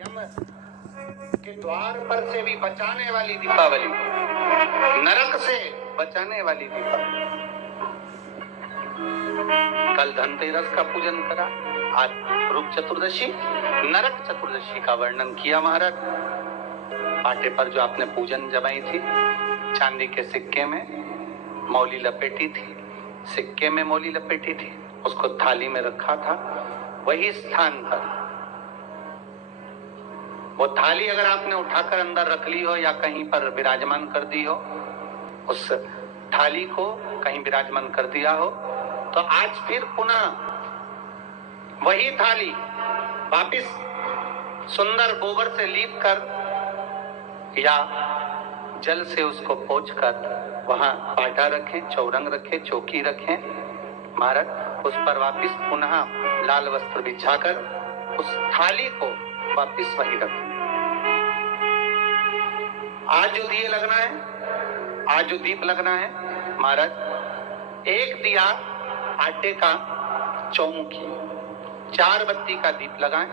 यम के द्वार पर से भी बचाने वाली दीपावली, नरक से बचाने वाली दीपावली। कल धनतेरस का पूजन करा, आज रूप चतुर्दशी, नरक चतुर्दशी का वर्णन किया महाराज। पाटे पर जो आपने पूजन जमाई थी, चांदी के सिक्के में मौली लपेटी थी, सिक्के में मौली लपेटी थी, उसको थाली में रखा था। वही स्थान पर वो थाली अगर आपने उठाकर अंदर रख ली हो या कहीं पर विराजमान कर दी हो, उस थाली को कहीं विराजमान कर दिया हो, तो आज फिर पुनः वही थाली वापिस सुंदर गोबर से लीप कर या जल से उसको पोंछकर वहां पाटा रखें, चौरंग रखें, चौकी रखें महाराज। उस पर वापिस पुनः लाल वस्त्र बिछाकर उस थाली को वापिस वहीं रखें। आज जो दिए लगना है, आज जो दीप लगना है महाराज, एक दिया आटे का चौमुखी, 4 बत्ती का दीप लगाएं।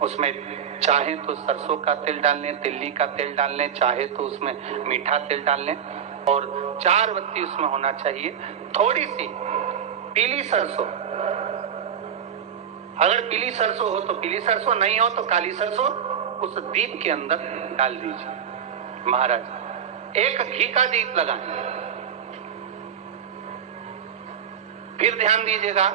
उसमें चाहे तो सरसों का तेल डाल लें, तिल्ली का तेल डाल लें, चाहे तो उसमें मीठा तेल डाल लें, और 4 बत्ती उसमें होना चाहिए। थोड़ी सी पीली सरसों, अगर पीली सरसों हो तो पीली सरसों, नहीं हो तो काली सरसों उस दीप के अंदर डाल दीजिए महाराज। एक घी का दीप लगाएं। फिर ध्यान दीजिएगा,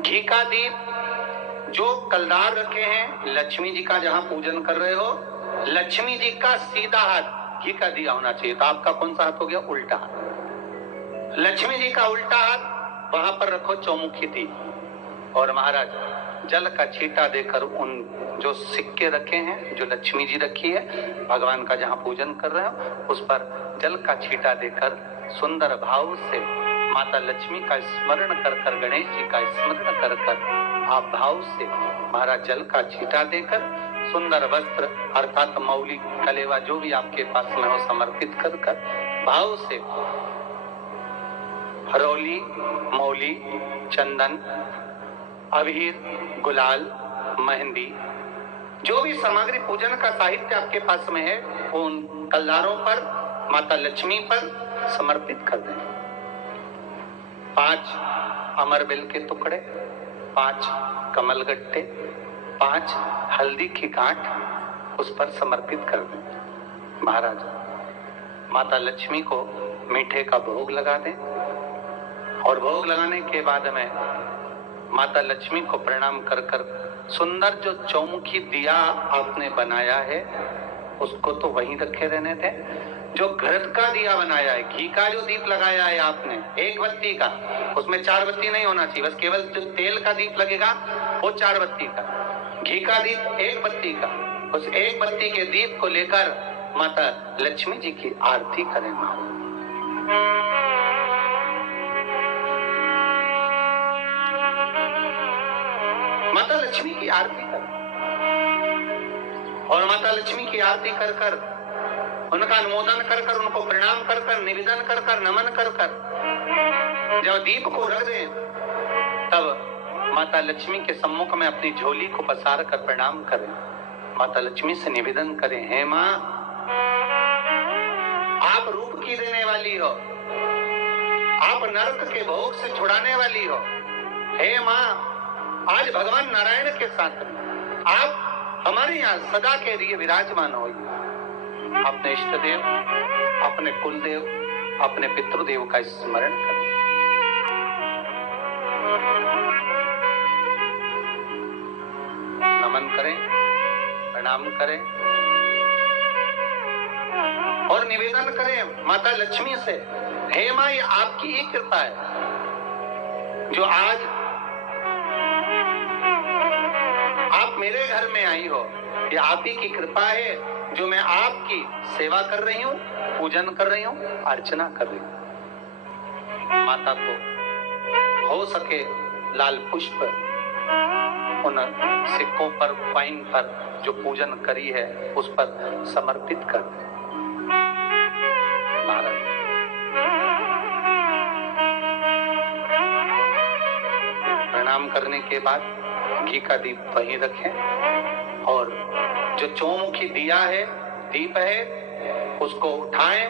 घी का दीप जो कलदार रखे हैं, लक्ष्मी जी का जहां पूजन कर रहे हो, लक्ष्मी जी का सीधा हाथ घी का दिया होना चाहिए। तो आपका कौन सा हाथ हो गया? उल्टा हाथ। लक्ष्मी जी का उल्टा हाथ, वहां पर रखो चौमुखी दीप, और महाराज जल का छींटा देकर उन जो सिक्के रखे हैं, जो लक्ष्मी जी रखी है, भगवान का जहां पूजन कर रहे हो, उस पर जल का छींटा देकर सुंदर भाव से माता लक्ष्मी का स्मरण कर कर, गणेश जी का स्मरण कर कर, आप भाव से महाराज जल का छींटा देकर सुंदर वस्त्र अर्थात मौली, कलेवा जो भी आपके पास में हो समर्पित कर कर भाव से हरौली, मौली, चंदन, अबीर, गुलाल, मेहंदी, जो भी सामग्री पूजन का साहित्य आपके पास में है, उन कलदारों पर, माता लक्ष्मी पर समर्पित कर दें। 5 अमरबेल के टुकड़े, 5 कमलगट्टे, 5 हल्दी की गांठ उस पर समर्पित कर दें महाराज। माता लक्ष्मी को मीठे का भोग लगा दें, और भोग लगाने के बाद में माता लक्ष्मी को प्रणाम कर कर सुंदर जो चौमुखी दिया आपने बनाया है, उसको तो वहीं रखे रहने थे। जो घृत का दिया बनाया है, घी का जो दीप लगाया है आपने 1 बत्ती का, उसमें 4 बत्ती नहीं होना चाहिए, बस केवल जो तेल का दीप लगेगा वो 4 बत्ती का, घी का दीप 1 बत्ती का। उस 1 बत्ती के दीप को लेकर माता लक्ष्मी जी की आरती करें माता लक्ष्मी की आरती कर, और माता लक्ष्मी की आरती कर कर, उनका अनुमोदन कर कर, उनको प्रणाम कर कर, निवेदन कर कर, नमन कर कर जब दीप को रख दें, तब माता लक्ष्मी के सम्मुख में अपनी झोली को पसार कर प्रणाम करें। माता लक्ष्मी से निवेदन करें, हे माँ, आप रूप की देने वाली हो, आप नरक के भोग से छुड़ाने वाली हो। हे माँ, आज भगवान नारायण के साथ में आप हमारे यहाँ सदा के लिए विराजमान हो। अपने इष्ट देव, अपने कुल देव, अपने पितृदेव का स्मरण करें। नमन करें, प्रणाम करें, और निवेदन करें माता लक्ष्मी से, हे माँ, ये आपकी ही कृपा है जो आज आप मेरे घर में आई हो। ये आप ही की कृपा है जो मैं आपकी सेवा कर रही हूँ, पूजन कर रही हूँ, अर्चना कर रही हूँ। माता को हो सके लाल पुष्प उन सिक्कों पर, कॉइन पर जो पूजन करी है उस पर समर्पित कर दें महाराज। प्रणाम करने के बाद घी का दीप वहीं रखें, और जो चौमुखी दिया है, दीप है, उसको उठाएं,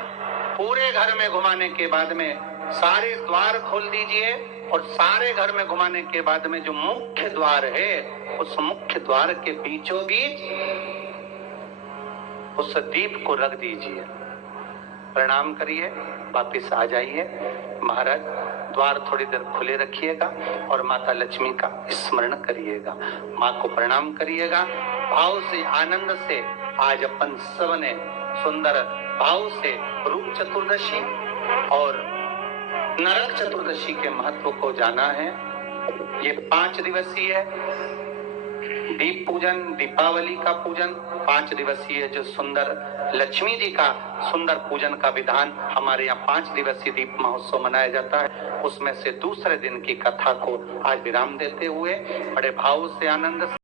पूरे घर में घुमाने के बाद में सारे द्वार खोल दीजिए और सारे घर में घुमाने के बाद में जो मुख्य द्वार है उस मुख्य द्वार के बीचों बीच उस दीप को रख दीजिए। प्रणाम करिए, वापिस आ जाइए। महाराज द्वार थोड़ी देर खुले रखिएगा और माता लक्ष्मी का स्मरण करिएगा, माँ को प्रणाम करिएगा। भाव से, आनंद से आज अपन सबने सुंदर भाव से रूप चतुर्दशी और नरक चतुर्दशी के महत्व को जाना है। ये 5 दिवसीय दीप पूजन, दीपावली का पूजन, 5 दिवसीय जो सुंदर लक्ष्मी जी का सुंदर पूजन का विधान हमारे यहाँ 5 दिवसीय दीप महोत्सव मनाया जाता है। उसमें से दूसरे दिन की कथा को आज विराम देते हुए बड़े भाव से, आनंद से